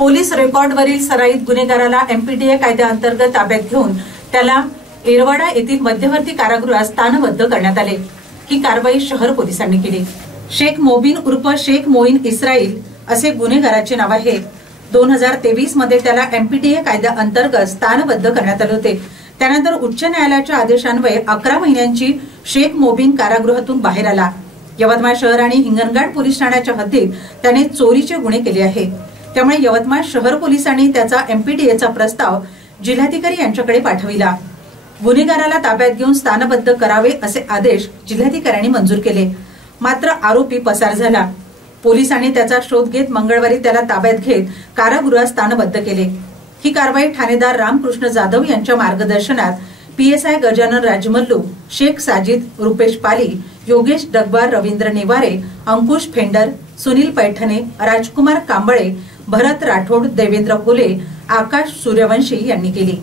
Police रेकॉर्डवरील सराईत गुन्हेगाराला MPDA कायद्याअंतर्गत ताब्यात घेऊन त्याला येरवडा येथील मध्यवर्ती कारागृहात स्थानबद्ध करण्यात आले। ही कारवाई शहर पोलिसांनी केली। शेख मोबिन उर्फ शेख मोईन इस्राईल असे गुन्हेगाराचे नाव आहे। 2023 मध्ये त्याला एमपीडीए कायद्याअंतर्गत स्थानबद्ध करण्यात आले होते। त्यानंतर उच्च न्यायालयाच्या आदेशान्वये 11 महिन्यांची शेख मोबिन कारागृहातून बाहेर आला। यवतमाळ शहर आणि हिंगणघाट पोलीस ठाण्याच्या हद्दीत त्याने चोरीचे गुन्हे केले आहेत। त्यामुळे यवतमाळ शहर पोलिसांनी त्याचा एमपीडीएचा प्रस्ताव जिल्हाधिकारी यांच्याकडे पाठविला। गुन्हेगाराला ताब्यात घेऊन स्थानबद्ध करावे असे आदेश जिल्हाधिकाऱ्यांनी मंजूर केले। मात्र आरोपी पसार झाला। पोलिसांनी त्याचा शोध घेत मंगळवारी त्याला ताब्यात घेत कारागृहात स्थानबद्ध केले। ही कारवाई ठाणेदार रामकृष्ण जाधव यांच्या मार्गदर्शनात पीएसआय गजानन राजमल्लू, शेख साजिद, रुपेश पाली, योगेश डगवार, रवींद्र नेवारे, अंकुश फेंडर, सुनील पैठणे, राजकुमार कांबळे, भरत राठोड, देवेंद्र होले, आकाश सूर्यवंशी यांनी केली।